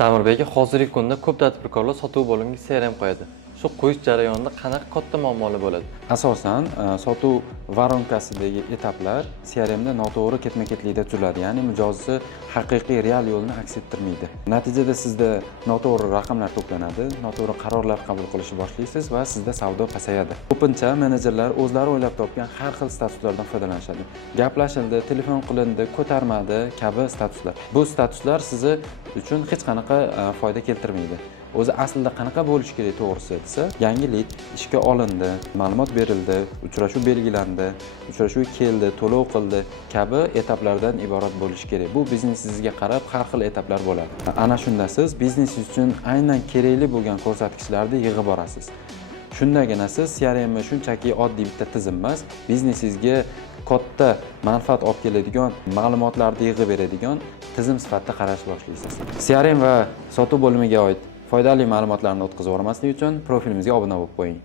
Samirbek aka, hozirgi kunda ko'p tadbirkorlar sotuv bo'limiga CRM qo'yadi. Shu qo'yish jarayonida qanaqa katta muammolar bo'ladi? Asosan sotuv varonkasidagi etaplar CRM da noto'g'ri ketma-ketlikda tuziladi, ya'ni mijozni haqiqiy real yo'lni aks ettirmaydi. Natijada sizda noto'g'ri raqamlar to'planadi, noto'g'ri qarorlar qabul qilishni boshlaysiz va sizda savdo pasayadi. Ko'pincha menejerlar o'zlari o'ylab topgan har xil statuslardan foydalanishadi. Gaplashildi, telefon qilindi, ko'tarmadi kabi statuslar. Bu statuslar sizni uchun hech qanaqa foyda keltirmaydi. O'zi aslida qanaqa bo'lishi kerak to'g'risi desa, yangi lid ishga olindi, ma'lumot berildi, uchrashuv belgilandi, uchrashuv keldi, to'lov qildi kabi etaplardan iborat bo'lishi kerak. Bu biznesingizga qarab har xil etaplar bo'ladi. Ana shunda siz biznesingiz uchun aynan kerakli bo'lgan ko'rsatkichlarni yig'ib borasiz. Shundagina siz CRM shunchaki oddiy bitta tizim emas, biznesingizga katta manfaat olib keladigan ma'lumotlarni yig'ib beradigan tizim sifatida qarashni boshlaysiz. CRM va sotuv bo'limiga oid foydali ma'lumotlarni o'tkazib yubormaslik uchun profilimizga obuna bo'lib qo'ying.